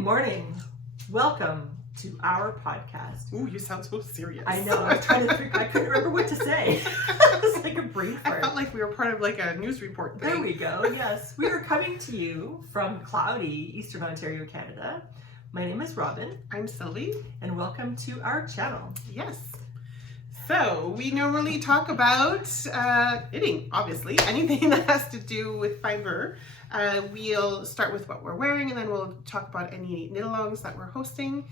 morning. Welcome to our podcast. Ooh, you sound so serious. I know. I was trying to think. I couldn't remember what to say. It's like a brain fart. I felt like we were part of like a news report thing. There we go. Yes. We are coming to you from cloudy Eastern Ontario, Canada. My name is Robin. I'm Sylvie. And welcome to our channel. Yes. So, we normally talk about knitting, obviously. Anything that has to do with fiber. We'll start with what we're wearing, and then we'll talk about any knit-alongs that we're hosting.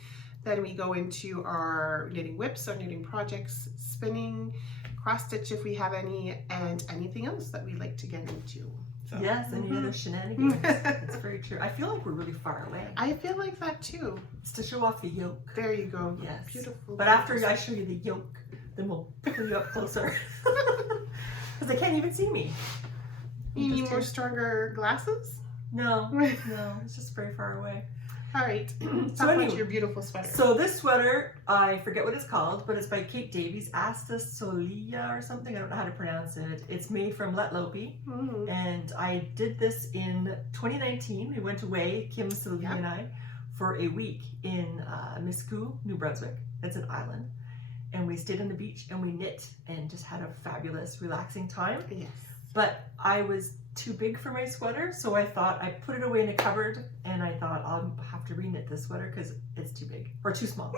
Then we go into our knitting whips, our knitting projects, spinning, cross-stitch if we have any, and anything else that we like to get into. So. Yes, any other shenanigans. That's very true. I feel like we're really far away. I feel like that too. It's to show off the yoke. There you go. Yes. Beautiful. But after I show you the yoke, then we'll pull you up closer. Because they can't even see me. You need more stronger glasses? No, it's just very far away. All right. Talk about your beautiful sweater. So this sweater, I forget what it's called, but it's by Kate Davies, Asta Solia or something. I don't know how to pronounce it. It's made from Letlopi, and I did this in 2019. We went away, Kim, Sylvia, and I, for a week in Miscou, New Brunswick. It's an island, and we stayed on the beach and we knit and just had a fabulous, relaxing time. Yes. But I was too big for my sweater, so I thought I put it away in a cupboard, and I thought I'll have to re-knit this sweater because it's too big or too small.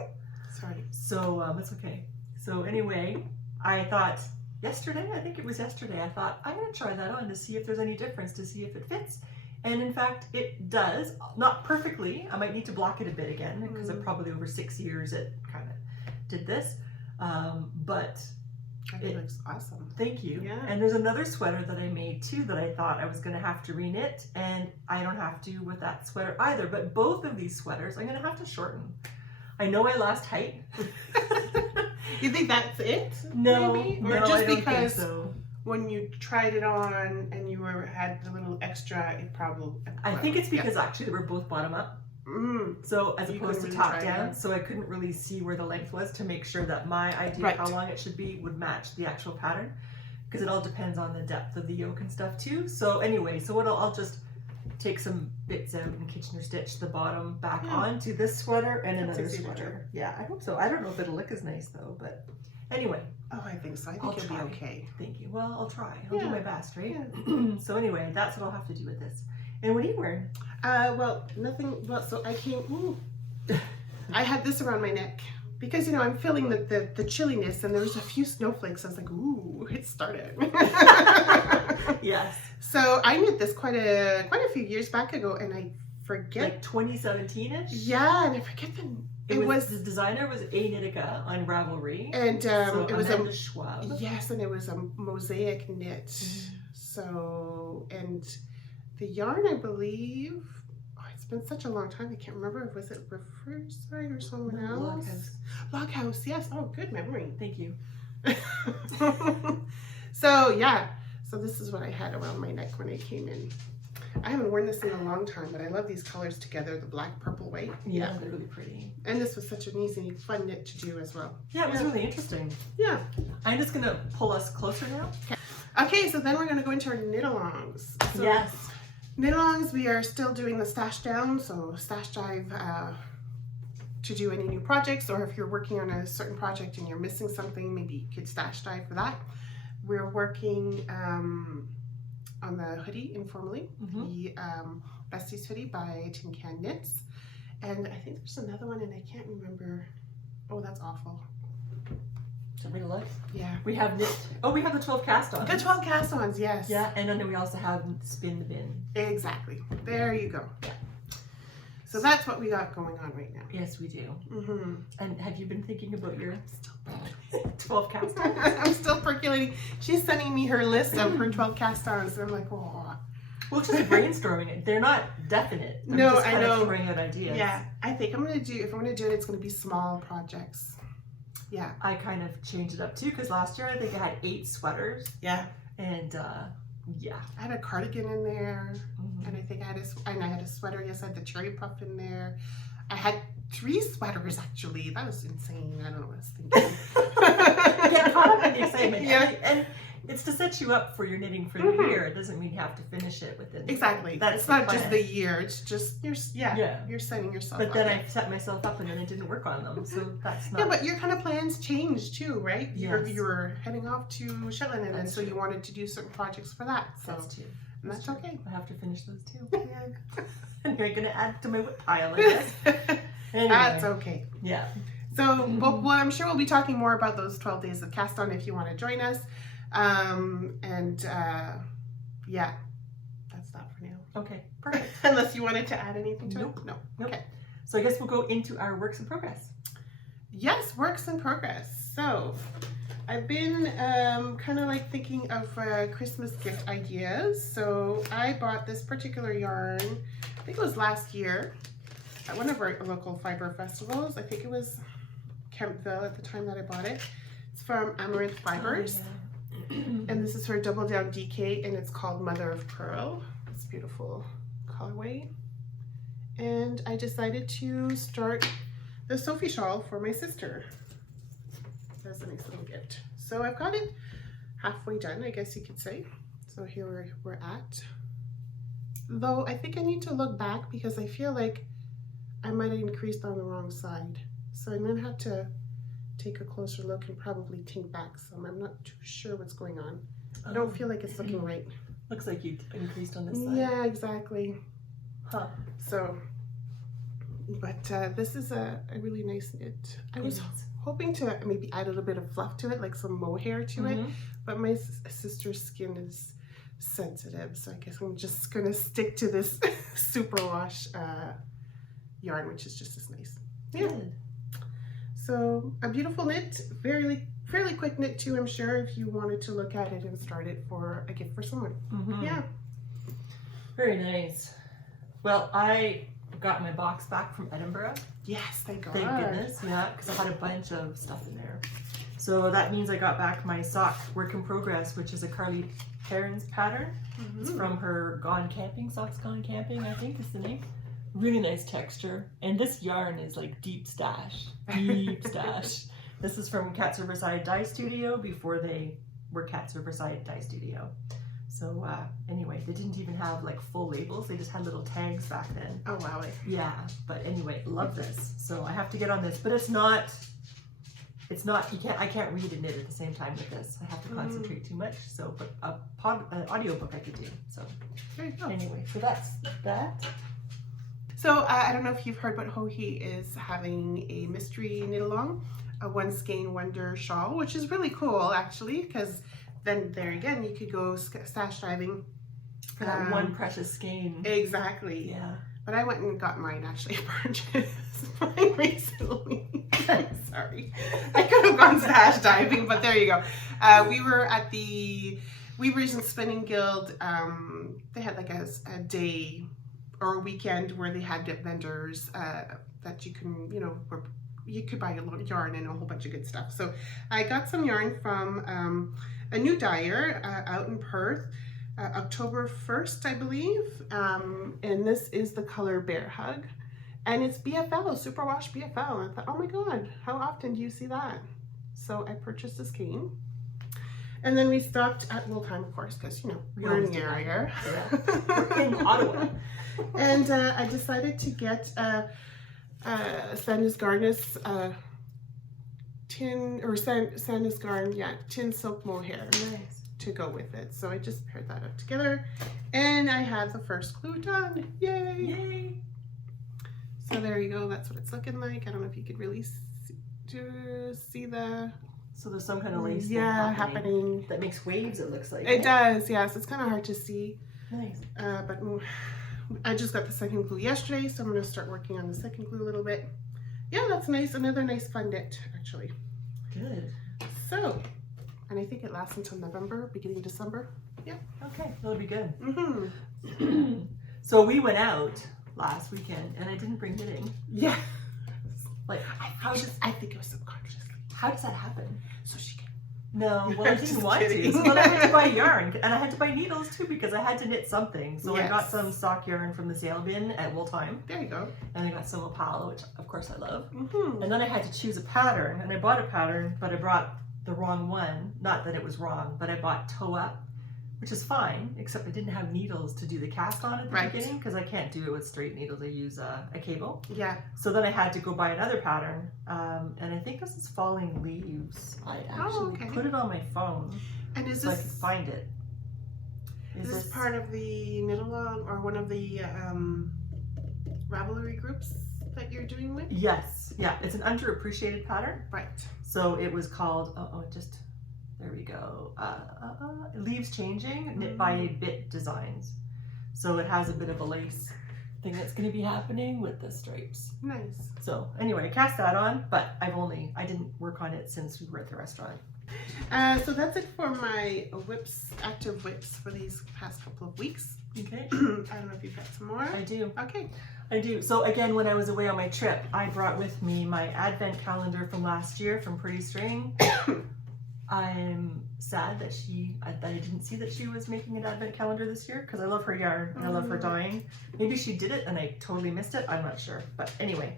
Sorry. So it's okay. So anyway, I thought yesterday, I thought I'm gonna try that on to see if there's any difference, to see if it fits. And in fact, it does. Not perfectly. I might need to block it a bit again because of probably over 6 years it kind of did this, but. It looks awesome. Thank you. Yeah. And there's another sweater that I made too that I thought I was going to have to re-knit, and I don't have to with that sweater either. But both of these sweaters I'm going to have to shorten. I know I lost height. You think that's it? No, maybe? Or no, just I don't because think so. When you tried it on and you had the little extra, it probably. I think it's because actually they were both bottom up. So as opposed to top down, so I couldn't really see where the length was to make sure that my idea of how long it should be would match the actual pattern, because it all depends on the depth of the yoke and stuff too. So anyway, so I'll just take some bits out and Kitchener stitch the bottom back onto this sweater and another sweater. Yeah, I hope so. I don't know if it'll look as nice though, but anyway. Oh, I think so. I think it'll be okay. Thank you. Well, I'll try. I'll do my best, right? Yeah. So anyway, that's what I'll have to do with this. And what are you wearing? Well, nothing. Well, so I came. I had this around my neck because I'm feeling the chilliness, and there was a few snowflakes. I was like, ooh, it started. Yes. So I knit this quite a few years back ago, and I forget. Like 2017ish. Yeah, and I forget the designer was Anitica on Ravelry, and so it was Amanda Schwab. Yes, and it was a mosaic knit. So the yarn, I believe, it's been such a long time, I can't remember. Was it Riverside or someone else? Loghouse, yes. Oh, good memory. Thank you. So, yeah. So this is what I had around my neck when I came in. I haven't worn this in a long time, but I love these colors together, the black, purple, white. Yeah, they're really pretty. And this was such an easy, fun knit to do as well. Yeah, it was really interesting. Yeah. I'm just going to pull us closer now. Okay, so then we're going to go into our knit-alongs. So, yes. Knit-alongs, we are still doing the stash down, so stash dive to do any new projects, or if you're working on a certain project and you're missing something, maybe you could stash dive for that. We're working on the hoodie informally, the Besties hoodie by Tin Can Knits, and I think there's another one and I can't remember. Oh, that's awful. Somebody look. Yeah. We have knit. Oh, we have the 12 cast-ons. The 12 cast-ons, yes. Yeah, and then we also have spin the bin. Exactly. There you go. Yeah. So that's what we got going on right now. Yes, we do. And have you been thinking about your 12 cast-ons? I'm still percolating. She's sending me her list of her 12 cast-ons, and I'm like, oh. Well, just brainstorming it. They're not definite. I'm just kind of throwing out ideas. Yeah, I think if I'm going to do it, it's going to be small projects. Yeah. I kind of changed it up too, because last year I think I had 8 sweaters. Yeah. And yeah. I had a cardigan in there, and I think I had a sweater. Yes, I had the cherry puff in there. I had 3 sweaters actually. That was insane. I don't know what I was thinking. Yeah, caught up in the excitement. Yeah. And It's to set you up for your knitting for the year. It doesn't mean you have to finish it within. Exactly. That's not just the year. It's just you're setting yourself. But then I set myself up, and then I didn't work on them. So that's not. Yeah, but your kind of plans change too, right? Yes. You were heading off to Shetland, and so you wanted to do certain projects for that. So that's true. And that's okay. I have to finish those too. And you're gonna add to my whip pile, I guess. Anyway. That's okay. Yeah. So, well, I'm sure we'll be talking more about those 12 days of cast on if you want to join us. Yeah, that's that for now. Okay, perfect. Unless you wanted to add anything to it? No. Okay. So I guess we'll go into our works in progress. Yes, works in progress. So I've been kind of like thinking of Christmas gift ideas. So I bought this particular yarn, I think it was last year, at one of our local fiber festivals. I think it was Kempville at the time that I bought it. It's from Amaranth Fibers. Oh, yeah. And this is her Double Down DK, and it's called Mother of Pearl. It's a beautiful colorway. And I decided to start the Sophie shawl for my sister. That's a nice little gift. So I've got it halfway done, I guess you could say. So here we're at. Though I think I need to look back because I feel like I might have increased on the wrong side. So I'm gonna have to take a closer look and probably tink back some. I'm not too sure what's going on. I don't feel like it's looking right. Looks like you increased on this side. Yeah, exactly. Huh. So, but this is a really nice knit. I was hoping to maybe add a little bit of fluff to it, like some mohair to it, but my sister's skin is sensitive, so I guess I'm just gonna stick to this superwash yarn, which is just as nice. Yeah. Good. So a beautiful knit, fairly quick knit too, I'm sure, if you wanted to look at it and start it for a gift for someone. Yeah. Very nice. Well, I got my box back from Edinburgh. Yes, thank God. Thank goodness, yeah, because I had a bunch of stuff in there. So that means I got back my sock work in progress, which is a Carly Perrins pattern. It's from her Gone Camping, Socks Gone Camping, I think is the name. Really nice texture. And this yarn is like deep stash. Deep stash. This is from Cats Riverside Dye Studio before they were Cats Riverside Dye Studio. So anyway, they didn't even have like full labels. They just had little tags back then. Oh wow. Yeah, but anyway, love this. So I have to get on this, but it's not, I can't read and knit at the same time with this. I have to concentrate too much. So, but an audiobook I could do. So There you go. anyway, so that's that. So I don't know if you've heard, but Hohi is having a mystery knit along, a One Skein Wonder shawl, which is really cool actually, because then there again you could go stash diving For that one precious skein. Exactly. Yeah. But I went and got mine actually. Purchased mine recently. I'm sorry. I could have gone stash diving, but there you go. We were at the Weavers and Spinning Guild. They had like a day or a weekend where they had vendors that you can, where you could buy a little yarn and a whole bunch of good stuff. So I got some yarn from a new dyer out in Perth, October 1st, I believe. And this is the color Bear Hug. And it's BFL, Superwash BFL. And I thought, oh my God, how often do you see that? So I purchased this skein. And then we stopped at Wooltime, of course, because, we're in the area. Yeah. We're in Ottawa. And I decided to get Sandus Garnus Sandus Garn, tin silk mohair to go with it. So I just paired that up together, and I have the first glue done. Yay! Yay! So there you go. That's what it's looking like. I don't know if you could really see the. So there's some kind of lace thing happening. That makes waves, it looks like. It does, yes. It's kind of hard to see. Nice. But I just got the second glue yesterday, so I'm going to start working on the second glue a little bit. Yeah, that's nice. Another nice fun knit, actually. Good. So, and I think it lasts until November, beginning December. Yeah. Okay, that'll be good. Mm-hmm. So we went out last weekend, and I didn't bring knitting. Yeah. Like, I think it was subconsciously. How does that happen? So she can. No, well, I didn't Just want kidding. to. So then I had to buy yarn, and I had to buy needles too because I had to knit something. So I got Yes. some stock yarn from the sale bin at Wooltime, There you go. and I got some Opala, which of course I love. Mm-hmm. And then I had to choose a pattern, and I bought a pattern, but I brought the wrong one. Not that it was wrong, but I bought toe up, which is fine, except I didn't have needles to do the cast on at the beginning because I can't do it with straight needles. I use a cable. Yeah. So then I had to go buy another pattern, and I think this is Falling Leaves. I actually put it on my phone and is so this, I could find it. Is this part of the knit along or one of the Ravelry groups that you're doing with? Yes, yeah, it's an underappreciated pattern. Right. So it was called, there we go, Leaves Changing, knit by Bit Designs. So it has a bit of a lace thing that's going to be happening with the stripes. Nice. So anyway, I cast that on, but I didn't work on it since we were at the restaurant. So that's it for my active whips for these past couple of weeks. Okay. I don't know if you've got some more. I do. Okay. I do. So again, when I was away on my trip, I brought with me my advent calendar from last year from Pretty String. I'm sad that I didn't see that she was making an advent calendar this year because I love her yarn and I love her dyeing. Maybe she did it and I totally missed it. I'm not sure. But anyway,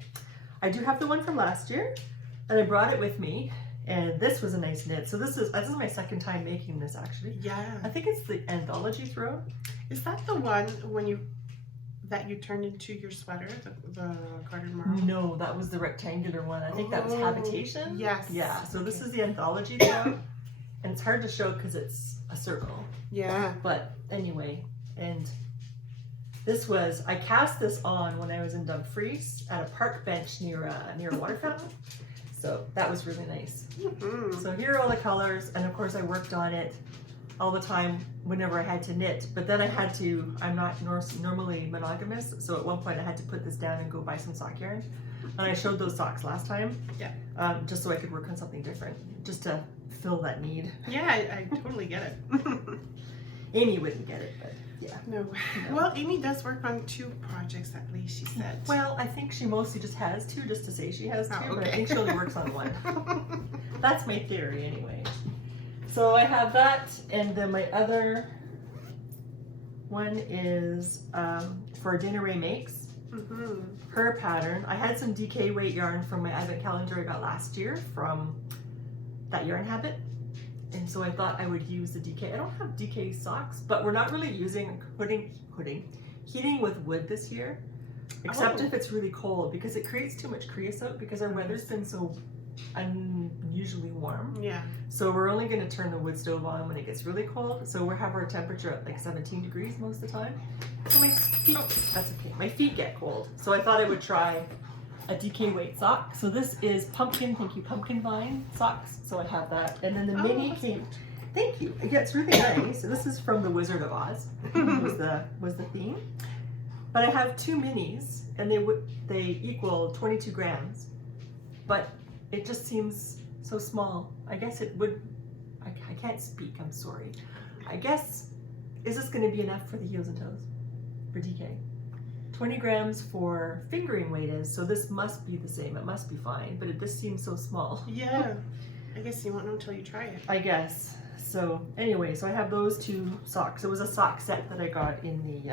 I do have the one from last year and I brought it with me. And this was a nice knit. So this is my second time making this actually. Yeah. I think it's the Anthology Throne. Is that the one that you turned into your sweater, the garden marble? No, that was the rectangular one. I think that was Habitation. Yes. Yeah. So this is the Anthology Throne, and it's hard to show because it's a circle. Yeah. But anyway, and I cast this on when I was in Dumfries at a park bench near a water fountain. So that was really nice. So here are all the colors, and of course I worked on it all the time whenever I had to knit. But then I'm not normally monogamous, so at one point I had to put this down and go buy some sock yarn. And I showed those socks last time, just so I could work on something different, just to fill that need. Yeah, I totally get it. Amy wouldn't get it, but yeah. No. Well, Amy does work on 2 projects at least, she said. Well, I think she mostly just has 2, just to say she has 2, okay. but I think she only works on 1. That's my theory anyway. So I have that, and then my other one is for Dinner Ray Makes. Her pattern. I had some DK weight yarn from my advent calendar I got last year from that Yarn Habit. And so I thought I would use the DK. I don't have DK socks, but we're not really using heating with wood this year, except if it's really cold because it creates too much creosote because our weather's been so unusually warm. Yeah. So we're only going to turn the wood stove on when it gets really cold. So we have our temperature at like 17 degrees most of the time. So my feet, that's okay. My feet get cold. So I thought I would try a DK weight sock. So this is pumpkin vine socks. So I have that. And then the mini came. Thank you. Yeah, it's really nice. So this is from the Wizard of Oz. was the theme. But I have 2 minis, and they equal 22 grams. But it just seems so small. I guess it would. I can't speak. I'm sorry. I guess, is this going to be enough for the heels and toes for DK? 20 grams for fingering weight is, so this must be the same. It must be fine, but it just seems so small. Yeah. I guess you won't know until you try it. I guess. So anyway, so I have those 2 socks. It was a sock set that I got in the...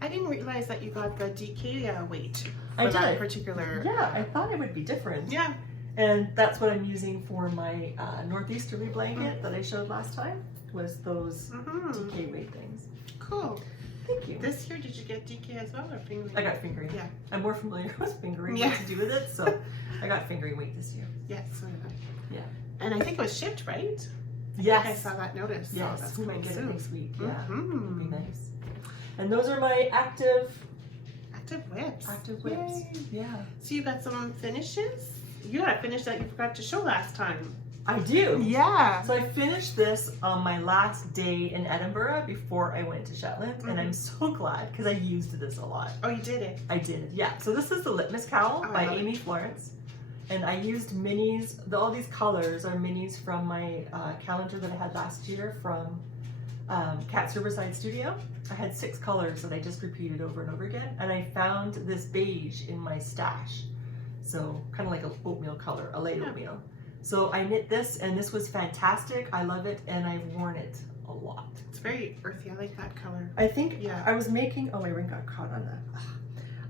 I didn't realize that you got the DK weight for I did. that particular... Yeah, I thought it would be different. Yeah. And that's what I'm using for my northeasterly blanket that I showed last time, was those DK weight things. Cool. Thank you. This year, did you get DK as well, or fingering? I got fingering. Yeah. I'm more familiar with fingering what to do with it, so I got fingering weight this year. Yes. So did I. Yeah. And I think it was shipped, right? Yes. I saw that notice. Yes. So that's We cool might get it soon. next week. Yeah. Mm-hmm. It'd be nice. And those are my active whips. Active whips. Yay. Yeah. So you got some finishes? You got a finish that you forgot to show last time. I do. Yeah. So I finished this on my last day in Edinburgh before I went to Shetland, and I'm so glad because I used this a lot. Oh, you did it? I did, yeah. So this is the Litmus Cowl by Amy Florence, and I used minis. All these colors are minis from my calendar that I had last year from Cat's Riverside Studio. I had 6 colors that I just repeated over and over again, and I found this beige in my stash. So kind of like an oatmeal color, a light oatmeal. So I knit this, and this was fantastic. I love it, and I've worn it a lot. It's very earthy. I like that color. I think I was making, oh, my ring got caught on that.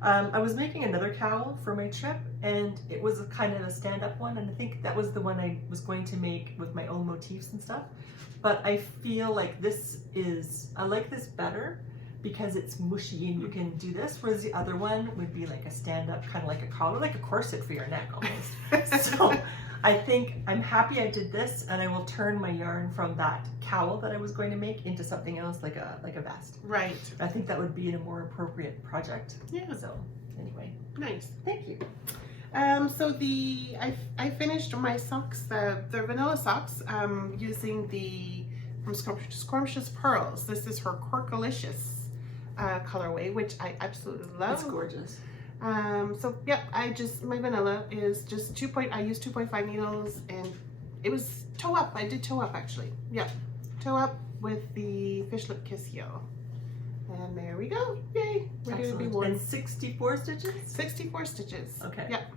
I was making another cowl for my trip, and it was a kind of a stand-up one, and I think that was the one I was going to make with my own motifs and stuff. But I feel like I like this better because it's mushy and you can do this, whereas the other one would be like a stand-up, kind of like a collar, like a corset for your neck almost. So I think I'm happy I did this, and I will turn my yarn from that cowl that I was going to make into something else, like a vest. Right. I think that would be a more appropriate project. Yeah. So anyway, Nice. thank you. So I finished my socks, the vanilla socks, using the from Scrumptious Pearls. This is her Corkalicious colorway, which I absolutely love. It's gorgeous. So yep, my vanilla is just I used 2.5 needles, and it was toe up. I did toe up actually. Yep, toe up with the Fish Lip Kiss heel. And there we go. Yay. We're going to be worn. And 64 stitches? 64 stitches. Okay. Yep.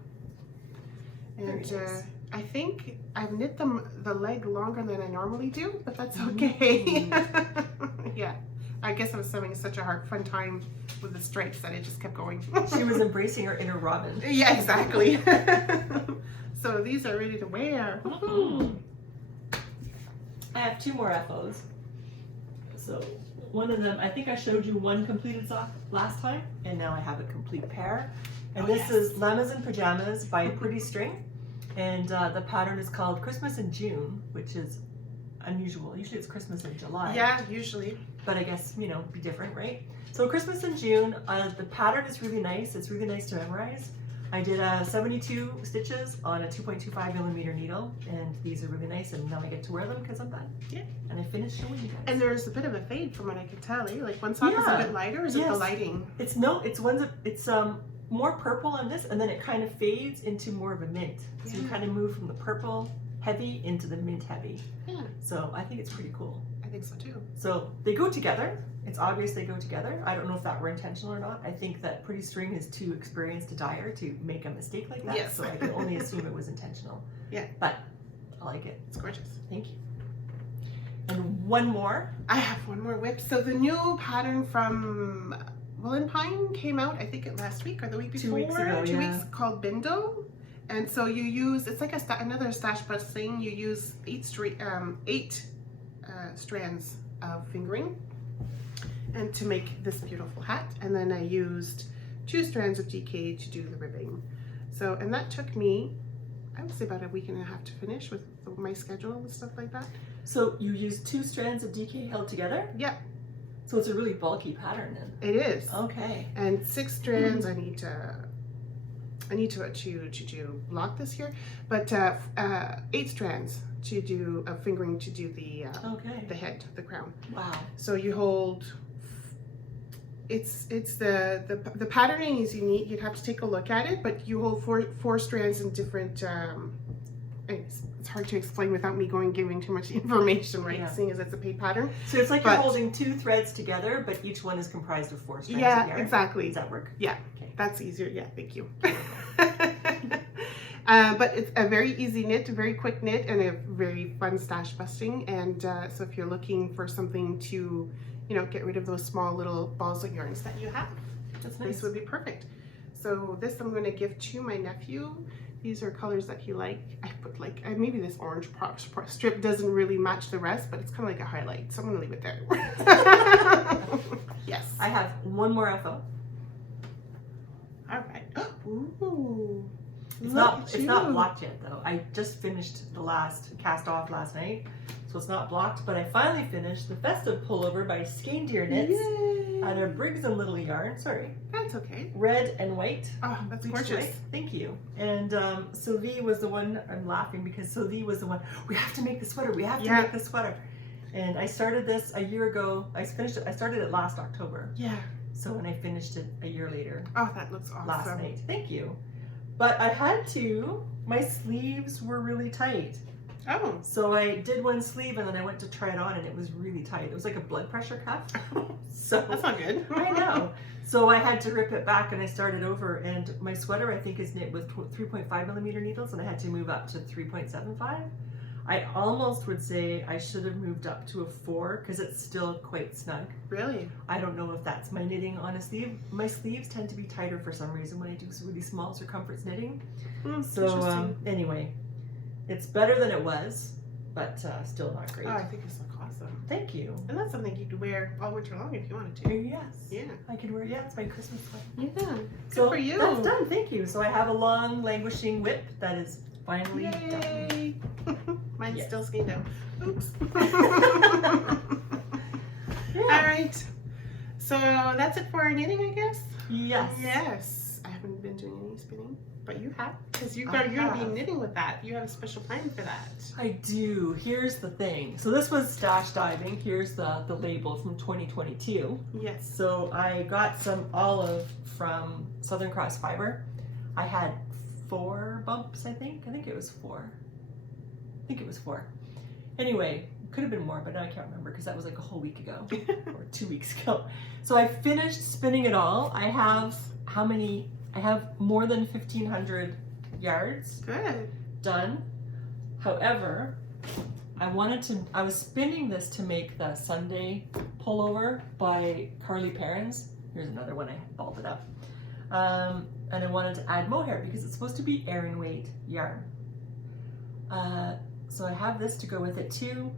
And nice. I think I've knit the leg longer than I normally do, but that's okay. Yeah. I guess I was having such a fun time with the stripes that it just kept going. She was embracing her inner Robin. Yeah, exactly. So these are ready to wear. I have 2 more FOs. So one of them, I think I showed you one completed sock last time, and now I have a complete pair. And this is Llamas and Pajamas by Pretty String. And the pattern is called Christmas in June, which is unusual. Usually it's Christmas in July. Yeah, usually. But I guess, be different, right? So Christmas in June, the pattern is really nice. It's really nice to memorize. I did 72 stitches on a 2.25 millimeter needle, and these are really nice, and now I get to wear them because I'm done. Yeah. And I finished showing you guys. And there's a bit of a fade from what I can tell. Like one sock is a bit lighter, or is it the lighting? It's more purple on this, and then it kind of fades into more of a mint. So you kind of move from the purple heavy into the mint heavy. Yeah. So I think it's pretty cool. I think so too. So they go together. It's obvious they go together. I don't know if that were intentional or not. I think that Pretty String is too experienced a dyer to make a mistake like that. Yes. So I can only assume it was intentional. Yeah. But I like it. It's gorgeous. Thank you. And one more. I have one more whip. So the new pattern from Wool & Pine came out, I think last week or the week before. 2 weeks ago, 2 weeks, called Bindle. And so you use, it's like another stash bust thing. You use 8 strands of fingering and to make this beautiful hat. And then I used 2 strands of DK to do the ribbing. So, and that took me, I would say about a week and a half to finish with my schedule and stuff like that. So you used 2 strands of DK held together? Yeah. So it's a really bulky pattern then. It is. Okay. And 6 strands. I need to block this here, but 8 strands to do fingering to do the head, the crown. Wow. So you hold. It's the patterning is unique. You'd have to take a look at it, but you hold four strands in different. It's hard to explain without me giving too much information, right? Yeah. Seeing as it's a paid pattern. So it's like you're holding 2 threads together, but each one is comprised of 4 strands. Yeah, of yarn. exactly. Does that work? Yeah, okay. That's easier. Yeah, thank you. But it's a very easy knit, a very quick knit, and a very fun stash busting. And so if you're looking for something to, get rid of those small little balls of yarns that you have, That's nice. This would be perfect. So this I'm going to give to my nephew. These are colors that he likes. I put maybe this orange strip doesn't really match the rest, but it's kind of like a highlight. So I'm going to leave it there. Yes. I have one more FO. All right. Ooh. It's not blocked yet though. I just finished the last cast off last night, so it's not blocked. But I finally finished the Festive Pullover by Skein Deer Knits out of Briggs and Little yarn. Sorry. That's okay. Red and white. Oh, that's gorgeous. White. Thank you. And Sylvie was the one. I'm laughing because Sylvie was the one. We have to make the sweater. We have to make the sweater. And I started this a year ago. I started it last October. Yeah. So when I finished it a year later. Oh, that looks awesome. Last night. Thank you. But I had to. My sleeves were really tight. Oh. So I did one sleeve and then I went to try it on and it was really tight. It was like a blood pressure cuff. So that's not good. I know. So I had to rip it back and I started over. And my sweater I think is knit with 3.5 millimeter needles and I had to move up to 3.75. I almost would say I should have moved up to a 4 because it's still quite snug. Really? I don't know if that's my knitting on a sleeve. My sleeves tend to be tighter for some reason when I do really small circumference knitting. So anyway, it's better than it was, but still not great. Oh, I think it's look awesome. Thank you. And that's something you could wear all winter long if you wanted to. Yes. Yeah. I can wear, it's my Christmas sweater. Yeah. Good So for you. that's done, thank you. So I have a long languishing whip that is finally done. Yay. Mine's still skinned down. Oops. Yeah. All right. So that's it for our knitting, I guess? Yes. Yes. I haven't been doing any spinning, but you have. Because you're I going to be have. knitting with that. You have a special plan for that. I do. Here's the thing. So this was stash diving. Here's the label from 2022. Yes. So I got some olive from Southern Cross Fiber. I had 4 bumps, I think. I think it was 4. Anyway, could have been more, but now I can't remember because that was like a whole week ago or 2 weeks ago. So I finished spinning it all. I have how many? I have more than 1,500 yards. Good. Done. However, I was spinning this to make the Sunday pullover by Carly Perrins. Here's another one I balled it up. And I wanted to add mohair because it's supposed to be Aran weight yarn. So I have this to go with it too.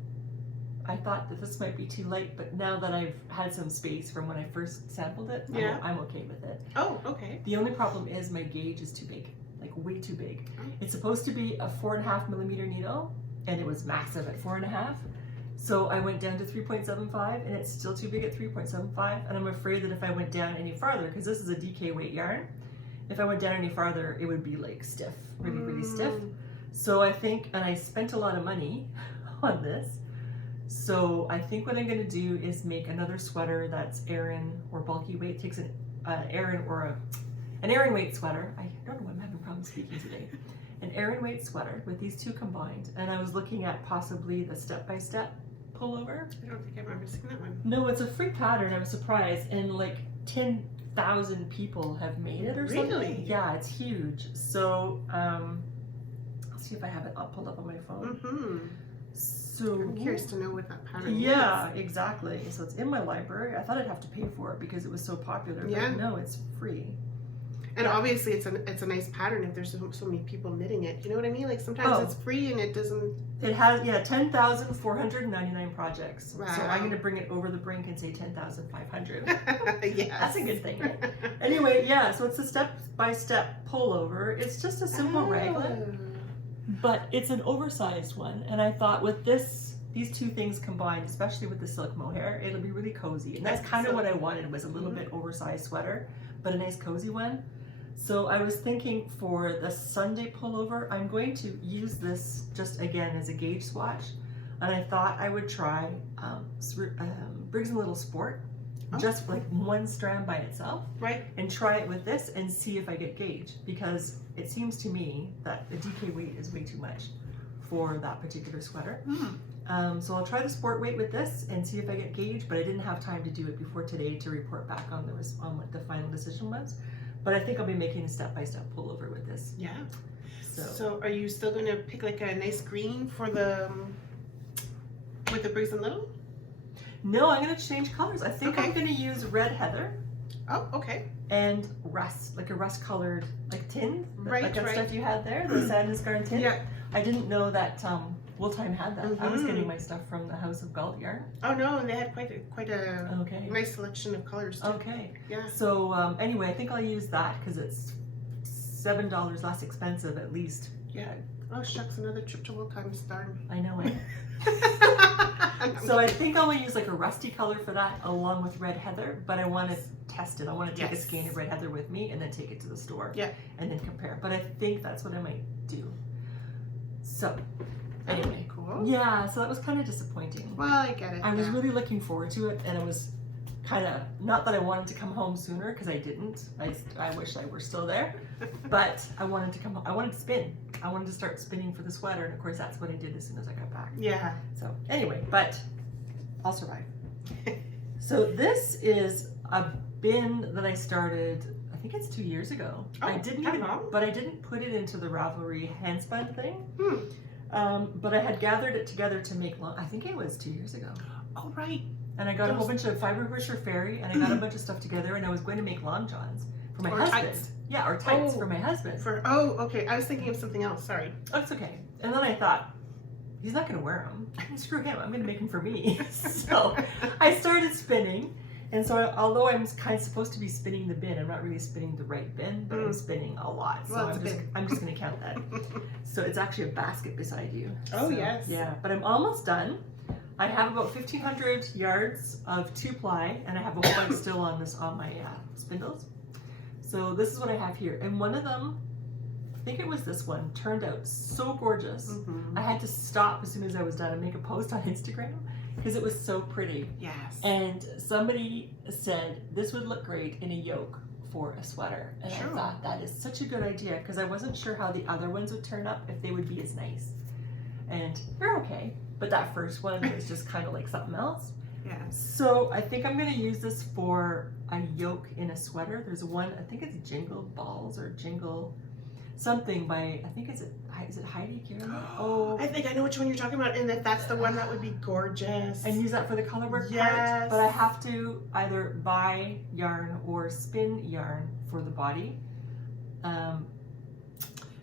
I thought that this might be too light, but now that I've had some space from when I first sampled it, Yeah. I'm okay with it. Oh, okay. The only problem is my gauge is too big, like way too big. Oh. It's supposed to be a 4.5 millimeter needle, and it was massive at 4.5. So I went down to 3.75, and it's still too big at 3.75. And I'm afraid that if I went down any farther, because this is a DK weight yarn, if I went down any farther, it would be like stiff, really, really stiff. So I think, and I spent a lot of money on this. So I think what I'm going to do is make another sweater that's Aran or bulky weight. It takes an Aran or an Aran weight sweater. I don't know why I'm having problems speaking today. An Aran weight sweater with these two combined. And I was looking at possibly the step-by-step pullover. I don't think I remember seeing that one. No, it's a free pattern. I was surprised. And like 10,000 people have made it or something. Really? Yeah, it's huge. So I'll see if I have it pulled up on my phone. Mm-hmm. So I'm curious to know what that pattern is. Yeah, exactly. So it's in my library. I thought I'd have to pay for it because it was so popular. Yeah. But no, it's free. And obviously it's a nice pattern if there's so many people knitting it. You know what I mean? Like sometimes it's free and it doesn't... It has, 10,499 projects. Wow. So I'm going to bring it over the brink and say 10,500. Yes. That's a good thing, right? Anyway, yeah, so it's a step-by-step pullover. It's just a simple raglan. But it's an oversized one, and I thought with these two things combined, especially with the silk mohair, it'll be really cozy. And that's kind of what I wanted, was a little bit oversized sweater, but a nice cozy one. So I was thinking for the Sunday pullover, I'm going to use this just again as a gauge swatch, and I thought I would try Briggs & Little Sport, just like one strand by itself, right? And try it with this and see if I get gauge, because it seems to me that the DK weight is way too much for that particular sweater. So I'll try the sport weight with this and see if I get gauge, but I didn't have time to do it before today to report back on what the final decision was. But I think I'll be making a step-by-step pullover with this. Yeah. So are you still going to pick like a nice green for with the Briggs & Little? No, I'm going to change colors. I think I'm going to use red heather. Oh, okay. And rust, like a rust-colored, like tin, like that right. stuff you had there, the sand and scar tin. Yeah. I didn't know that Wooltime had that. I was getting my stuff from the House of Galt yarn. Oh no, and they had quite a nice selection of colors too. Okay. Yeah. So anyway, I think I'll use that because it's $7 less expensive at least. Yeah. Oh shucks, another trip to Wooltime, darn. I know it. So I think I'll use like a rusty color for that along with red heather, but I want to test it. I want to take a skein of red heather with me and then take it to the store. Yeah. And then compare. But I think that's what I might do. So anyway. Cool. Yeah, so that was kind of disappointing. Well, I get it. I was really looking forward to it, and it was kind of, not that I wanted to come home sooner, because I didn't. I wish I were still there. But I wanted to come home. I wanted to spin. I wanted to start spinning for the sweater, and of course that's what I did as soon as I got back. Yeah. So anyway, but I'll survive. So this is a bin that I started, I think it's 2 years ago. Oh, I didn't long? but I didn't put it into the Ravelry handspun thing. But I had gathered it together to make long. I think it was 2 years ago. Oh, right. And I got a whole bunch of fiber pusher fairy, and I got a bunch of stuff together, and I was going to make long johns for my husband. Tights. Yeah, or tights for my husband. Okay. I was thinking of something else. Sorry. Oh, it's okay. And then I thought, he's not going to wear them. Screw him. I'm going to make them for me. So I started spinning. And so although I'm kind of supposed to be spinning the bin, I'm not really spinning the right bin, but I'm spinning a lot. So I'm just going to count that. So it's actually a basket beside you. Oh, so, yes. Yeah, but I'm almost done. I have about 1,500 yards of 2-ply, and I have a whole bunch still on my spindles. So this is what I have here. And one of them, I think it was this one, turned out so gorgeous. I had to stop as soon as I was done and make a post on Instagram because it was so pretty. Yes. And somebody said this would look great in a yoke for a sweater. And I thought that is such a good idea because I wasn't sure how the other ones would turn up, if they would be as nice. And they're okay. But that first one was just kind of like something else. Yeah. So I think I'm going to use this for a yoke in a sweater. There's one, I think it's Jingle Balls or Jingle something by, I think is it Heidi Kieran? Oh. I think I know which one you're talking about, and that's the one that would be gorgeous. And use that for the color work part. But I have to either buy yarn or spin yarn for the body.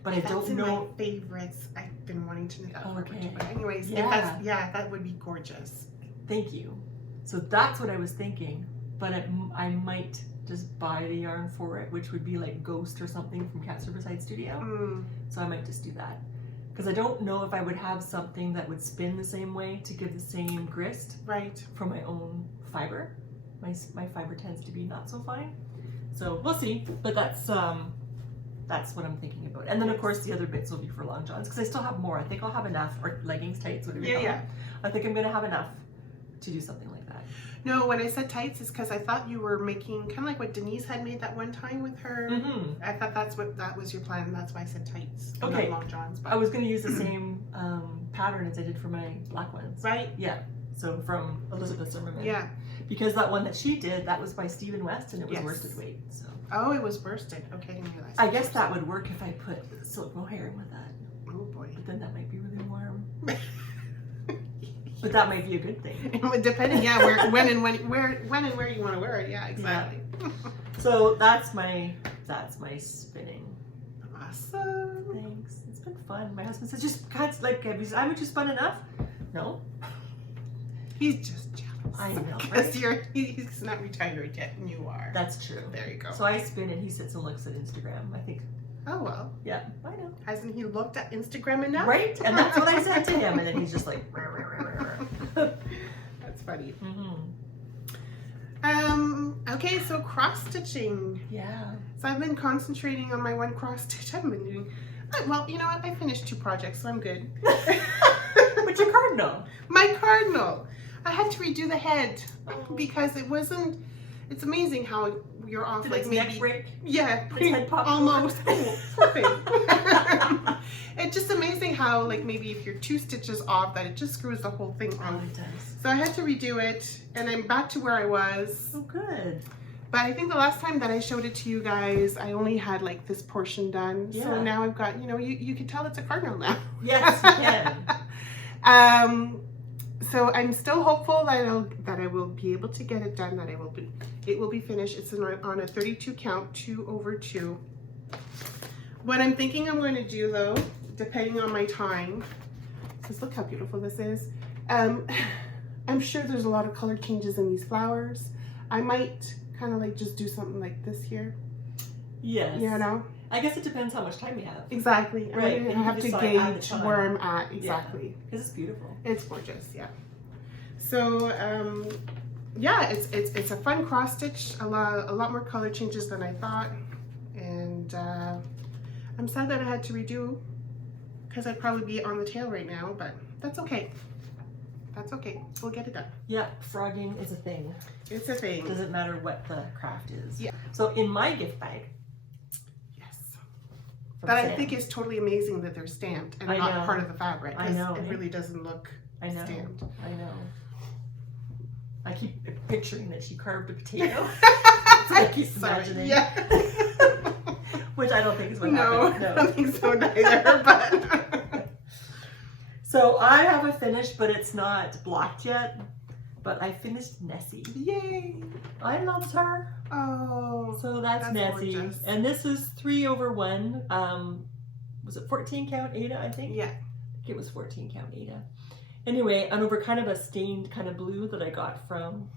But I don't know. My favorites. I've been wanting to make that for Okay. But anyways, that would be gorgeous. Thank you. So that's what I was thinking. But I might just buy the yarn for it, which would be like Ghost or something from Cat Riverside Studio. So I might just do that. Because I don't know if I would have something that would spin the same way to give the same grist. Right. From my own fiber. My fiber tends to be not so fine. So we'll see. But that's what I'm thinking about. And then of course the other bits will be for long johns because I still have more. I think I'll have enough, or leggings, tights, whatever you call them. I think I'm going to have enough to do something like that. No, when I said tights, it's because I thought you were making kind of like what Denise had made that one time with her. I thought that was your plan, and that's why I said tights. Okay. Not long johns. But. I was going to use the same pattern as I did for my black ones. Right. Yeah. So from Elizabeth Zimmerman. Yeah. Because that one that she did, that was by Stephen West, and it was worsted weight. So. Oh, it was worsted. Okay, I didn't realize. I guess that would work if I put silk mohair in with that. Oh boy. But then that might be really warm. But that might be a good thing. Depending, when and where you want to wear it. Yeah, exactly. Yeah. So that's my spinning. Awesome. Thanks. It's been fun. My husband says, just cuts like haven't you spun enough? No. He's just jealous. I know. Because he's not retired yet, and you are. That's true. There you go. So I spin and he sits and looks at Instagram. I think. Oh well. Yeah, I know. Hasn't he looked at Instagram enough? Right, and that's what I said to him, and then he's just like. That's funny. Okay, so cross stitching. Yeah. So I've been concentrating on my one cross stitch. I haven't been doing. Well, you know what? I finished 2 projects, so I'm good. What's your cardinal? My cardinal. I had to redo the head because it wasn't. It's amazing how you're off. Did like its maybe. Neck break? Yeah, Its head popped almost. Oh, it's just amazing how like maybe if you're 2 stitches off, that it just screws the whole thing on. It does. So I had to redo it, and I'm back to where I was. Oh, good. But I think the last time that I showed it to you guys, I only had like this portion done. Yeah. So now I've got, you can tell it's a cardinal now. Yes, you can. So I'm still hopeful that I will be able to get it done. That it will be finished. It's on a 32 count, 2/2. What I'm thinking I'm going to do though, depending on my time, because look how beautiful this is. I'm sure there's a lot of color changes in these flowers. I might kind of like just do something like this here. Yes. You know? I guess it depends how much time you have. Exactly. Right. I have to gauge where I'm at. Exactly. Because it's beautiful. It's gorgeous. Yeah. So yeah, it's a fun cross stitch. A lot more color changes than I thought, and I'm sad that I had to redo because I'd probably be on the tail right now, but that's okay. That's okay. We'll get it done. Yeah, frogging is a thing. It's a thing. Doesn't matter what the craft is. Yeah. So in my gift bag. Yes. But I think it's totally amazing that they're stamped and not part of the fabric. I know. It really doesn't look stamped. I know. I keep picturing that she carved a potato. So I keep imagining. Yeah. Which I don't think is what happened. No, I don't think so neither. But So I have a finish, but it's not blocked yet. But I finished Nessie. Yay! I loved her. Oh, so that's Nessie. Gorgeous. And this is 3/1. Was it 14 count Ada, I think? Yeah. I think it was 14 count Ada. Anyway, and over kind of a stained kind of blue that I got from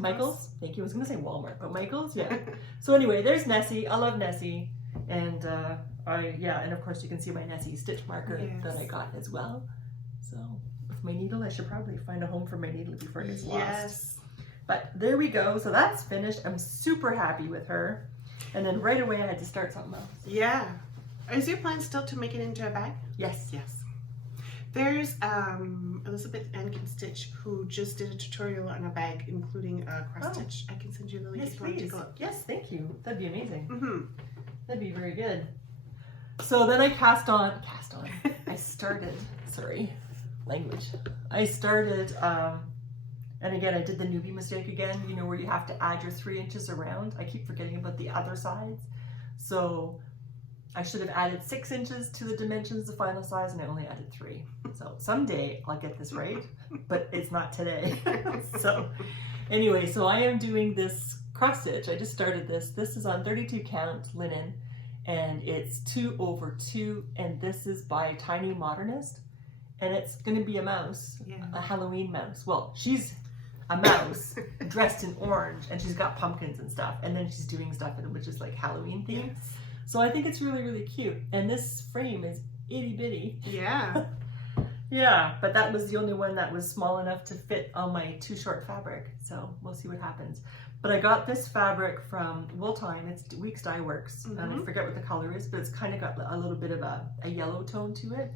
Michael's. Thank you. I was going to say Walmart, but Michael's. Yeah. So anyway, there's Nessie. I love Nessie. And and of course you can see my Nessie stitch marker that I got as well. So with my needle, I should probably find a home for my needle before it gets lost. But there we go. So that's finished. I'm super happy with her. And then right away I had to start something else. Yeah. Is your plan still to make it into a bag? Yes. Yes. There's Elizabeth Ankin Stitch who just did a tutorial on a bag, including a cross stitch. I can send you the link if you want to take a look. Yes, thank you. That'd be amazing. Mm-hmm. That'd be very good. So then I I started, I started, and again, I did the newbie mistake again, you know, where you have to add your 3 inches around. I keep forgetting about the other sides. So I should have added 6 inches to the dimensions, the final size, and I only added 3. So someday I'll get this right, but it's not today. So anyway, so I am doing this cross stitch. I just started this. This is on 32 count linen, and it's 2/2, and this is by Tiny Modernist, and it's going to be a mouse, a Halloween mouse. Well, she's a mouse dressed in orange, and she's got pumpkins and stuff, and then she's doing stuff which is like Halloween themed. Yes. So I think it's really, really cute, and this frame is itty bitty. Yeah. Yeah, but that was the only one that was small enough to fit on my too short fabric, so we'll see what happens. But I got this fabric from Wool Time. It's Weeks Dye Works, and I forget what the color is, but it's kind of got a little bit of a yellow tone to it.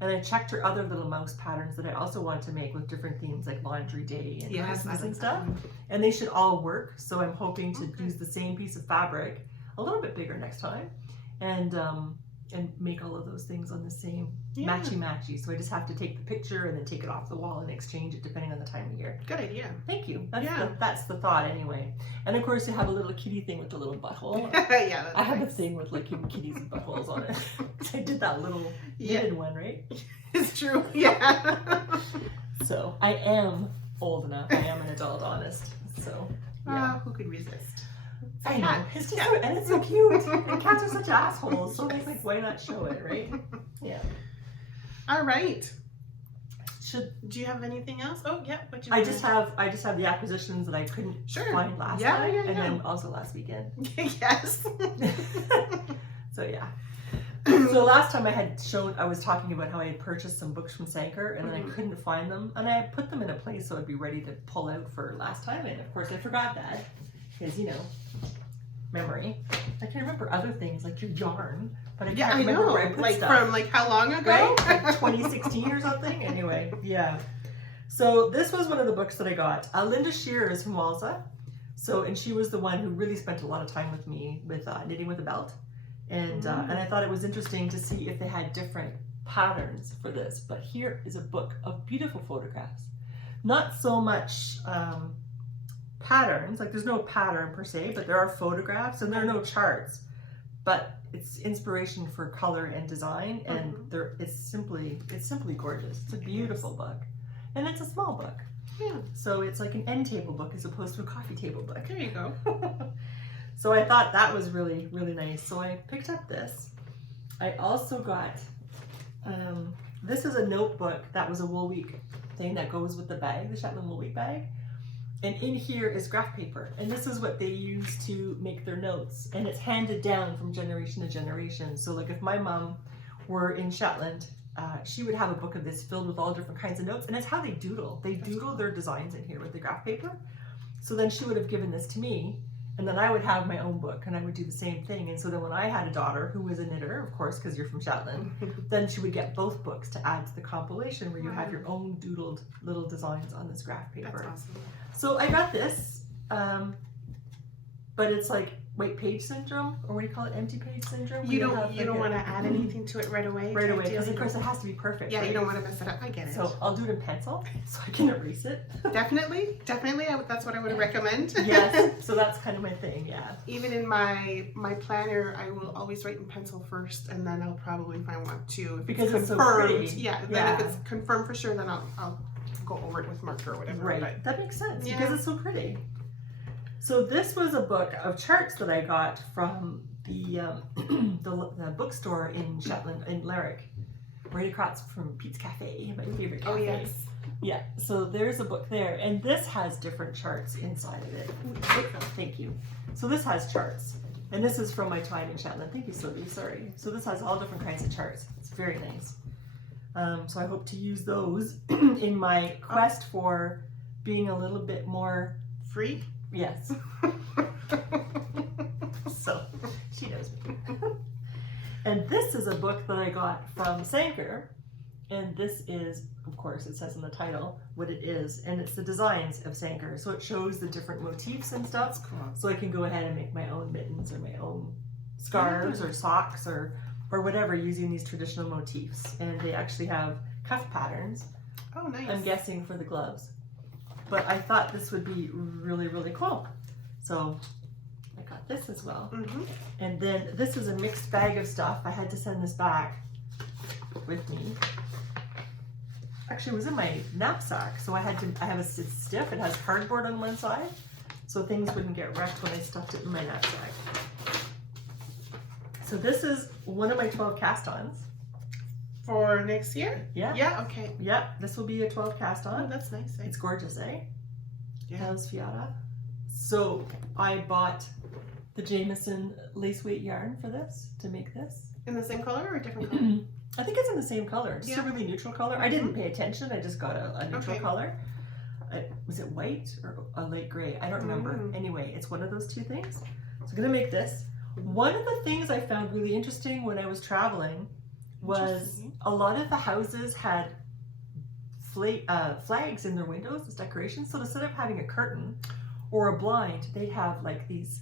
And I checked her other little mouse patterns that I also want to make with different themes like Laundry Day and Christmas and stuff. And they should all work, so I'm hoping to use the same piece of fabric, a little bit bigger next time, and make all of those things on the same matchy. So I just have to take the picture and then take it off the wall and exchange it depending on the time of year. Good idea. Thank you. That's the thought anyway. And of course you have a little kitty thing with the little butthole. Yeah, I have a thing with like kitties with buttholes on it. I did that little knitted one, right? It's true. Yeah. So I am old enough. I am an adult, honest. So who could resist? I know. It's just and it's so cute. And cats are such assholes. So like, why not show it, right? Yeah. All right. Do you have anything else? Oh yeah. I just have the acquisitions that I couldn't find last time, and then also last weekend. Yes. So yeah. So last time I was talking about how I had purchased some books from Sanker, and then I couldn't find them, and I put them in a place so I'd be ready to pull out for last time, and of course I forgot that. Because, you know, memory. I can remember other things like your yarn, but I can't remember where I put stuff. From like how long ago? Right? Like 2016 or something? Anyway, yeah. So this was one of the books that I got. Linda Shear is from Walsa. And she was the one who really spent a lot of time with me with knitting with a belt. And I thought it was interesting to see if they had different patterns for this. But here is a book of beautiful photographs. Not so much patterns, like there's no pattern per se, but there are photographs and there are no charts, but it's inspiration for color and design, and it's simply gorgeous. It's a beautiful book, and it's a small book. Yeah. So it's like an end table book as opposed to a coffee table book. There you go. So I thought that was really, really nice. So I picked up this. I also got this is a notebook that was a Wool Week thing that goes with the bag, the Shetland Wool Week bag. And in here is graph paper, and this is what they use to make their notes, and it's handed down from generation to generation. So like if my mom were in Shetland, she would have a book of this filled with all different kinds of notes, and it's how they doodle. They doodle their designs in here with the graph paper. So then she would have given this to me, and then I would have my own book, and I would do the same thing. And so then when I had a daughter who was a knitter, of course, because you're from Shetland, then she would get both books to add to the compilation where you have your own doodled little designs on this graph paper. That's awesome. So I got this, but it's like white page syndrome, or what do you call it, empty page syndrome? You don't want to add anything to it right away. Right away, because of course it has to be perfect. Yeah, right? you don't want to mess it up. I get it. So I'll do it in pencil, so I can erase it. Definitely. That's what I would recommend. Yes, so that's kind of my thing, yeah. Even in my planner, I will always write in pencil first, and then I'll probably, if I want to, if because it's confirmed, so pretty. Yeah, then if it's confirmed for sure, then I'll go over it with marker or whatever. Right, but, that makes sense, yeah. because it's so pretty. So this was a book of charts that I got from the bookstore in Shetland, in Lerwick, right across from Pete's Cafe, my favorite cafe. Oh yes. Yeah, so there's a book there, and this has different charts inside of it. Thank you. So this has charts, and this is from my time in Shetland. Thank you, Sylvie, sorry. So this has all different kinds of charts. It's very nice. So I hope to use those in my quest for being a little bit more free. Yes. So she knows me. And this is a book that I got from Sanker, and this is, of course, it says in the title what it is, and it's the designs of Sanker. So it shows the different motifs and stuff. That's cool. So I can go ahead and make my own mittens or my own scarves or socks or whatever using these traditional motifs. And they actually have cuff patterns. Oh, nice. I'm guessing for the gloves. But I thought this would be really, really cool. So I got this as well. Mm-hmm. And then this is a mixed bag of stuff. I had to send this back with me. Actually, it was in my knapsack. So I have a stiff. It has cardboard on one side. So things wouldn't get wrecked when I stuffed it in my knapsack. So this is one of my 12 cast-ons. For next year? Yeah. Yeah, okay. Yep, this will be a 12 cast on. Oh, that's nice. It's gorgeous, eh? Yeah. How's Fiata? So I bought the Jameson lace weight yarn for this, to make this. In the same color or a different color? I think it's in the same color, just a Yeah. really neutral color. I didn't pay attention, I just got a neutral Okay. color. Was it white or a light gray? I don't remember. Anyway, it's one of those two things. So I'm gonna make this. One of the things I found really interesting when I was traveling was a lot of the houses had flags in their windows as decorations. So instead of having a curtain or a blind, they'd have like these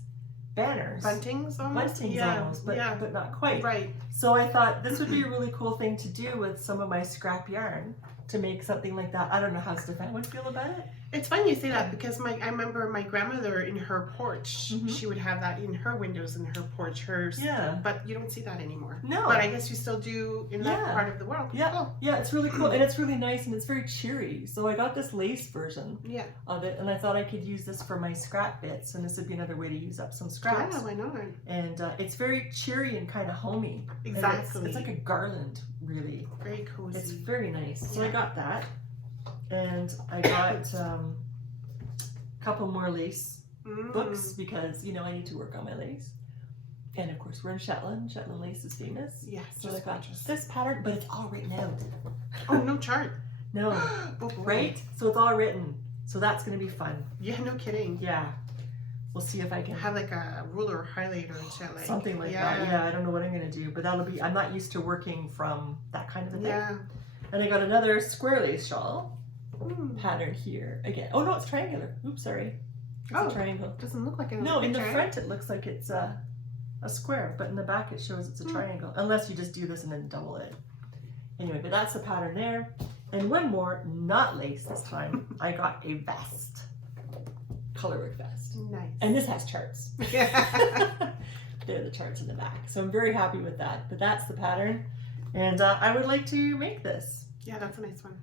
banners. Buntings almost? Almost, but not quite. Right. So I thought this would be a really cool thing to do with some of my scrap yarn to make something like that. I don't know how Stefan would feel about it. It's funny you say that because I remember my grandmother in her porch, she would have that in her windows in her porch, hers. Yeah. But you don't see that anymore. No. But I guess you still do in that Yeah. part of the world. Yeah. Cool. Yeah, it's really cool and it's really nice and it's very cheery. So I got this lace version Yeah. of it and I thought I could use this for my scrap bits, and this would be another way to use up some scraps. Yeah, why not? And it's very cheery and kind of homey. And Exactly. It's like a garland, really. Very cozy. It's very nice. So I Yeah. got that. And I got a couple more lace books because, you know, I need to work on my lace. And of course, we're in Shetland. Shetland lace is famous. Yes, So I just got gorgeous. this pattern, but it's all written out. Oh, no chart. No. Oh, boy. Right? So it's all written. So that's going to be fun. Yeah, no kidding. Yeah. We'll see if I can Have like a ruler or highlighter and shit, like something like that. Yeah, I don't know what I'm going to do, but that'll be, I'm not used to working from that kind of a thing. Yeah. And I got another square lace shawl pattern here again. Oh no, it's triangular. Oops, sorry. It's a triangle. Doesn't look like it. No, in the front it looks like it's a square, but in the back it shows it's a triangle. Unless you just do this and then double it. Anyway, but that's the pattern there. And one more, not lace this time. I got a vest. Colorwork vest. Nice. And this has charts. They're the charts in the back. So I'm very happy with that. But that's the pattern. And I would like to make this. Yeah, that's a nice one.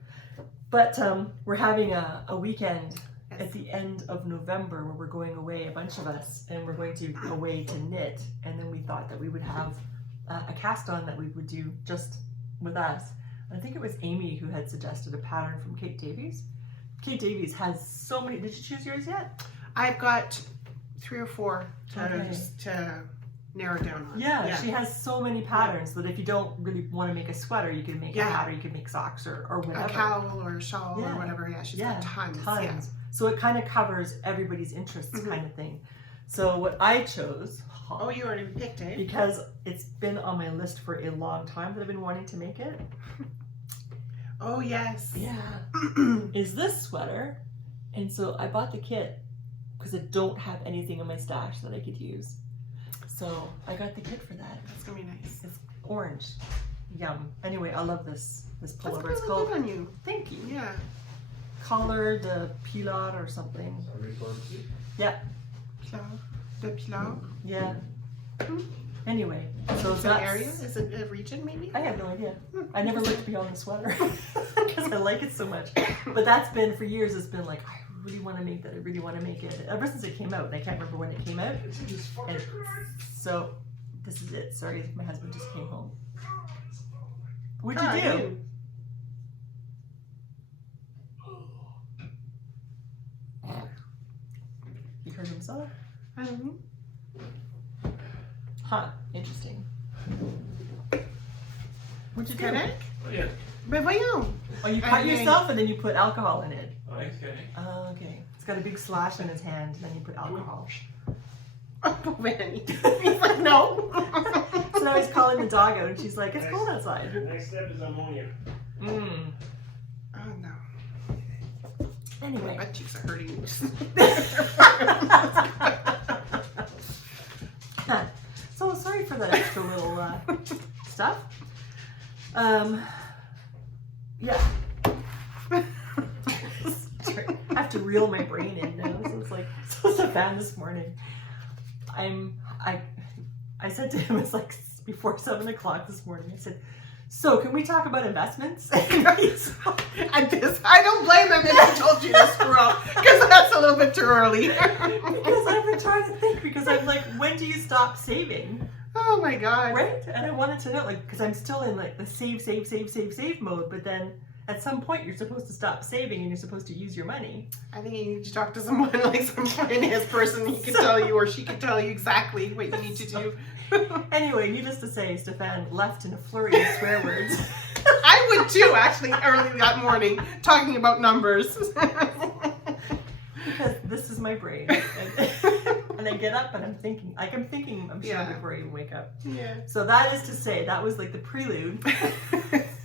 But we're having a weekend at the end of November where we're going away, a bunch of us, and we're going to away to knit. And then we thought that we would have a cast on that we would do just with us. I think it was Amy who had suggested a pattern from Kate Davies. Kate Davies has so many. Did you choose yours yet? I've got 3 or 4 Okay. just to narrow down on. Yeah, she has so many patterns that if you don't really want to make a sweater, you can make a hat or you can make socks or whatever. A cowl or a shawl or whatever. Yeah, she's got tons. Yeah. So it kind of covers everybody's interests kind of thing. So what I chose, Oh, you already picked it. because it's been on my list for a long time that I've been wanting to make it. Oh, yes. Yeah. Is this sweater. And so I bought the kit because I don't have anything in my stash that I could use. So I got the kit for that. That's gonna be nice. It's orange. Yum. Anyway, I love this pullover. That's It's really called. good on you. Thank you. Yeah. Collar de Pilar or something. Yeah. The Pilar. Yeah. Anyway, so Is it an area? Is it a region maybe? I have no idea. I never looked beyond the sweater because I like it so much. But that's been, for years, it's been like, I really want to make that. I really want to make it. Ever since it came out, and I can't remember when it came out. And so this is it. Sorry, my husband just came home. What'd you do? He hurt himself? I don't know. Huh, interesting. What'd you do? Correct? Oh, yeah. Mais voyons. Oh, you cut yourself and then you put alcohol in it. Okay. Oh, okay. It's got a big slash in his hand and then you put alcohol. Oh, poor Vanny. He's like, no. So now he's calling the dog out and she's like, it's cold outside. Next step is ammonia. Mm. Oh, no. Anyway. My butt cheeks are hurting. So sorry for that extra little stuff. Yeah. I have to reel my brain in now. So it's like, so Stefan this morning. I said to him, it's like before 7 o'clock this morning, I said, so can we talk about investments? I don't blame him if he told you to screw up, because that's a little bit too early. Because I've been trying to think, because I'm like, when do you stop saving? Oh my God. Right? And I wanted to know, like, because I'm still in like the save mode, but then at some point you're supposed to stop saving and you're supposed to use your money. I think you need to talk to someone, like some finance person. He can tell you, or she can tell you exactly what you need to do. Anyway, needless to say, Stefan left in a flurry of swear words. I would too, actually, early that morning, talking about numbers. Because this is my brain. And I get up and I'm thinking, I'm sure, Yeah. before I even wake up. Yeah. So that is to say, that was like the prelude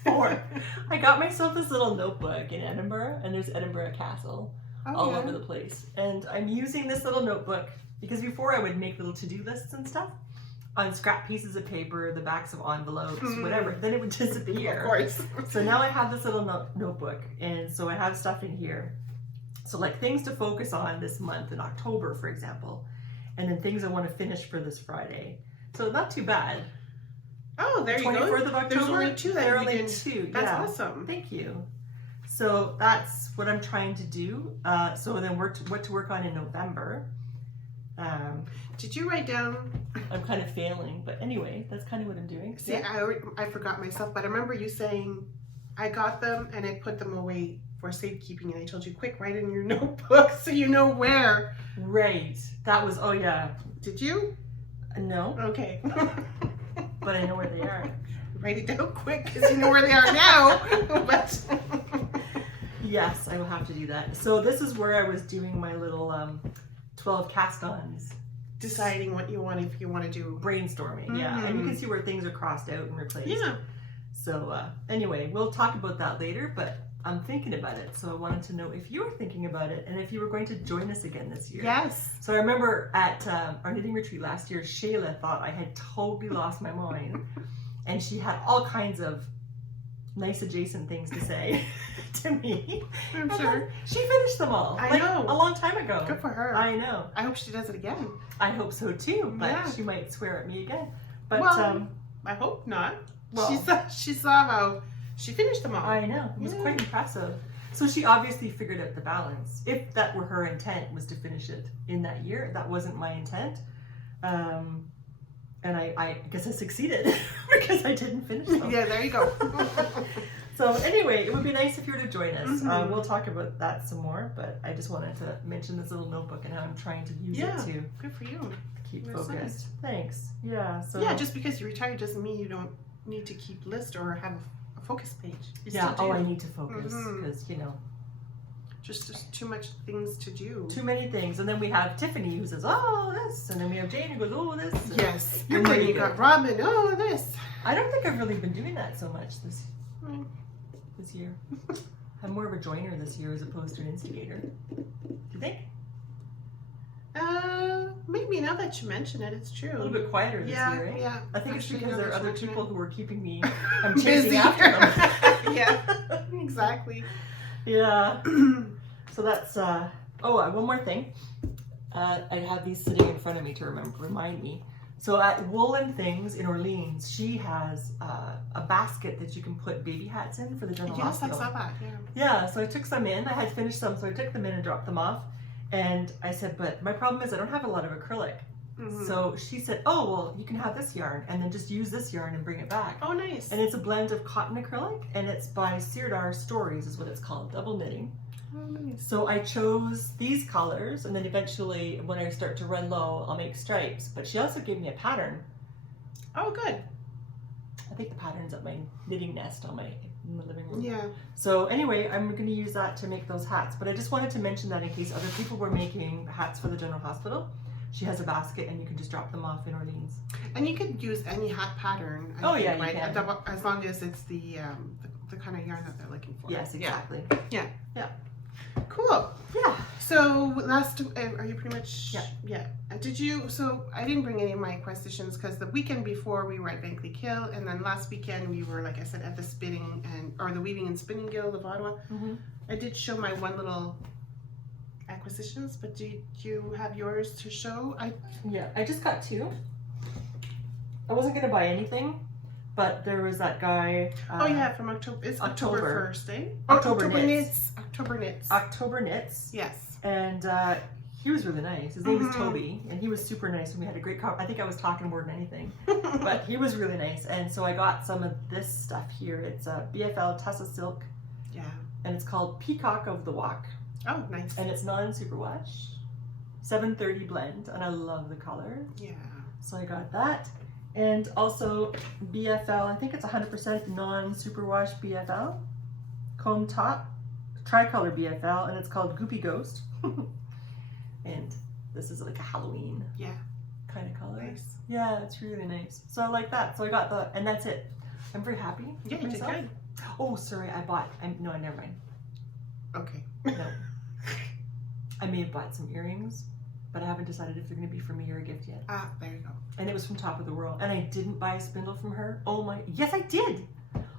for, I got myself this little notebook in Edinburgh, and there's Edinburgh Castle all over the place. And I'm using this little notebook because before I would make little to-do lists and stuff on scrap pieces of paper, the backs of envelopes, whatever. Then it would disappear. Of course. So now I have this little notebook, and so I have stuff in here. So like things to focus on this month in October, for example, and then things I want to finish for this Friday. So not too bad. Oh, there you go. 24th of October. There's only two that There are you only can. two. That's Yeah. awesome. Thank you. So that's what I'm trying to do. So then what to work on in November. Did you write down? I'm kind of failing, but anyway, that's kind of what I'm doing. See, I forgot myself, but I remember you saying, I got them and I put them away for safekeeping, and I told you, quick, write it in your notebook so you know where. Right. That was, oh yeah. Did you? No, Okay. but I know where they are. Write it down quick because you know where they are now. But Yes, I will have to do that. So this is where I was doing my little 12 cast-ons. deciding what you want, if you want to do. Brainstorming, yeah. And you can see where things are crossed out and replaced. Yeah. So anyway, we'll talk about that later, but I'm thinking about it. So I wanted to know if you were thinking about it and if you were going to join us again this year. Yes. So I remember at our knitting retreat last year, Shayla thought I had totally lost my mind. And she had all kinds of nice adjacent things to say to me. I'm And sure. then she finished them all. I like, know. a long time ago. Good for her. I know. I hope she does it again. I hope so too, but Yeah. she might swear at me again. But Well, I hope not. well, She saw how she finished them all. I know. It was Yeah. quite impressive. So she obviously figured out the balance. If that were her intent, was to finish it in that year, that wasn't my intent. And I guess I succeeded because I didn't finish them. Yeah, there you go. So anyway, it would be nice if you were to join us. Mhm. We'll talk about that some more, but I just wanted to mention this little notebook and how I'm trying to use Yeah. it to Good for you. keep That's focused. Thanks. Yeah. So Yeah, just because you're retired doesn't mean you don't need to keep list or have a focus page. You yeah. still Oh, do. I need to focus Mhm. because Just there's too much things to do. too many things. And then we have Tiffany who says, "Oh, this," and then we have Jane who goes, "Oh, this." And Yes. You're And there pretty. you You go. got Robin. Oh, this. I don't think I've really been doing that so much this Mm. year. I'm more of a joiner this year as opposed to an instigator. Do you think? Maybe now that you mention it, it's true. A little bit quieter this year, right? Yeah. I think Actually, it's because there are other people who are keeping me. I'm busy chasing after them. Yeah, exactly. Yeah. So that's, one more thing. I have these sitting in front of me to remind me. So at Woolen Things in Orleans, she has a basket that you can put baby hats in for the general hospital. Yes, I saw that, yeah. Yeah, so I took some in. I had finished some, so I took them in and dropped them off. And I said, but my problem is I don't have a lot of acrylic. Mm-hmm. So she said, oh, well, you can have this yarn and then just use this yarn and bring it back. Oh, nice. And it's a blend of cotton acrylic, and it's by Sirdar Stories is what it's called, double knitting. Oh, nice. So I chose these colors, and then eventually when I start to run low, I'll make stripes. But she also gave me a pattern. Oh, good. I think the pattern's at my knitting nest in the living room. Yeah. So anyway, I'm going to use that to make those hats. But I just wanted to mention that in case other people were making hats for the general hospital. She has a basket, and you can just drop them off in Orleans. And you could use any hat pattern. I think, right? You can. As long as it's the kind of yarn that they're looking for. Yes, exactly. Yeah. Yeah. Cool. Yeah. So are you pretty much? Yeah. Yeah. So I didn't bring any of my questions because the weekend before we were at Bankley Kill, and then last weekend we were, like I said, at the Weaving and Spinning Guild of Ottawa. Mm-hmm. I did show my one little acquisitions, but do you have yours to show? I just got 2. I wasn't gonna buy anything, but there was that guy. From October. It's October 1st, eh? October Knits. October Knits. October Knits. Yes. And he was really nice. His name is Toby, and he was super nice, and we had a great I think I was talking more than anything, but he was really nice. And so I got some of this stuff here. It's a BFL Tussa Silk. Yeah. And it's called Peacock of the Walk. Oh, nice. And it's non-superwash, 730 blend, and I love the color. Yeah. So I got that. And also BFL, I think it's 100% non-superwash BFL. Comb top, tricolor BFL, and it's called Goopy Ghost. And this is like a Halloween kind of color. Nice. Yeah, it's really nice. So I like that. So I got and that's it. I'm very happy. Yeah, you did good. Oh, sorry, no, never mind. Okay. No. I may have bought some earrings, but I haven't decided if they're going to be for me or a gift yet. Ah, there you go. And it was from Top of the World. And I didn't buy a spindle from her. Yes, I did.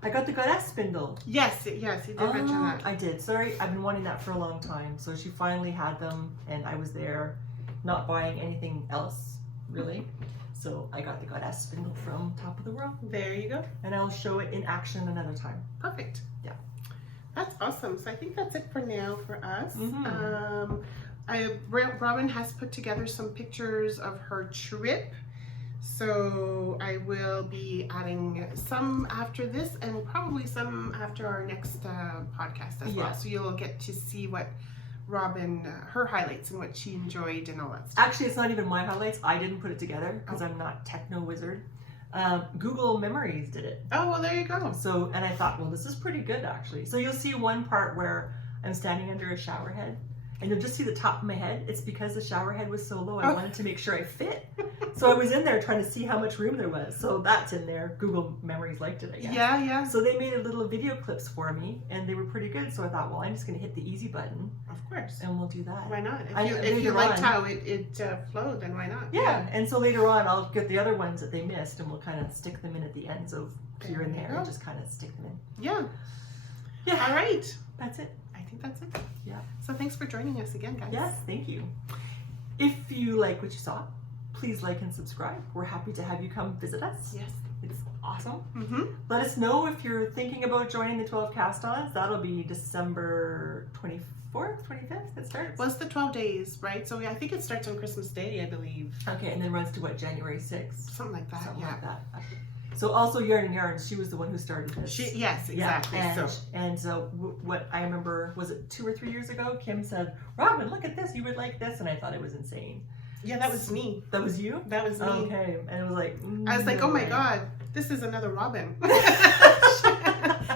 I got the Goddess spindle. Yes, you did mention that. I did. Sorry, I've been wanting that for a long time. So she finally had them, and I was there not buying anything else, really. So I got the Goddess spindle from Top of the World. There you go. And I'll show it in action another time. Perfect. Yeah. That's awesome. So I think that's it for now for us. Mm-hmm. Robin has put together some pictures of her trip. So I will be adding some after this and probably some after our next podcast as well. So you'll get to see what Robin, her highlights and what she enjoyed and all that stuff. Actually, it's not even my highlights. I didn't put it together because I'm not techno wizard. Google Memories did it. Oh, well, there you go. So, and I thought, well, this is pretty good actually. So you'll see one part where I'm standing under a shower head, and you'll just see the top of my head. It's because the shower head was so low. I wanted to make sure I fit. So I was in there trying to see how much room there was. So that's in there. Google Memories liked it, I guess. Yeah. So they made a little video clips for me, and they were pretty good. So I thought, well, I'm just going to hit the easy button. Of course. And we'll do that. Why not? If you liked how it flowed, then why not? Yeah. And so later on, I'll get the other ones that they missed, and we'll kind of stick them in at the ends of here and there, and just kind of stick them in. Yeah. Yeah. All right. That's it. I think that's it. Yeah. So thanks for joining us again, guys. Yes, thank you. If you like what you saw, please like and subscribe. We're happy to have you come visit us. Yes. It's awesome. Mm-hmm. Let us know if you're thinking about joining the 12 cast-ons. That'll be December 24th, 25th it starts. Well, it's the 12 days, right? So I think it starts on Christmas Day, I believe. Okay, and then runs to what, January 6th? Something like that, Something like that. So also Yarn and Yarns, she was the one who started this. Yes, exactly. Yeah, and so what I remember, was it 2 or 3 years ago, Kim said, Robin, look at this, you would like this, and I thought it was insane. Yeah, that was me. That was you? That was me. Okay, and it was like, I was like, oh my God, this is another Robin.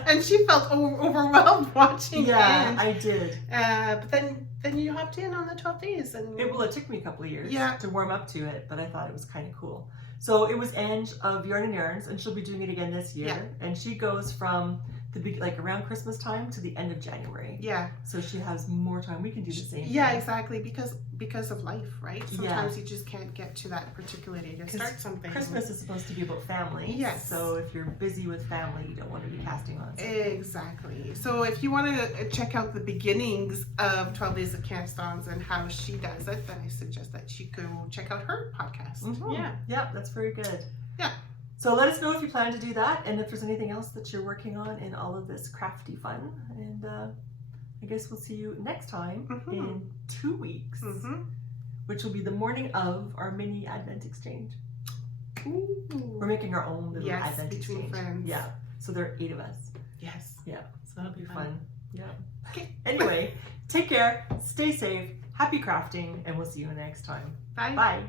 And she felt overwhelmed watching. Yeah, I did. But then you hopped in on the 12 days. And it took me a couple of years to warm up to it, but I thought it was kind of cool. So it was Ange of Yarn and Yarns, and she'll be doing it again this year. Yeah. And she goes from like around Christmas time to the end of January. Yeah. So she has more time. We can do the same. Yeah, thing. exactly. Because of life, right? Sometimes you just can't get to that particular day to start something. Christmas is supposed to be about family. Yes. So if you're busy with family, you don't want to be casting on something. Exactly. So if you want to check out the beginnings of 12 Days of Cast-Ons and how she does it, then I suggest that you go check out her podcast. Mm-hmm. Yeah, that's very good. Yeah. So let us know if you plan to do that, and if there's anything else that you're working on in all of this crafty fun. And I guess we'll see you next time in 2 weeks, which will be the morning of our mini Advent exchange. Ooh. We're making our own little Advent between exchange. friends. Yeah. So there are 8 of us. Yes. Yeah. So that'll be Fun. Yeah. Okay. Anyway, take care, stay safe, happy crafting, and we'll see you next time. Bye. Bye.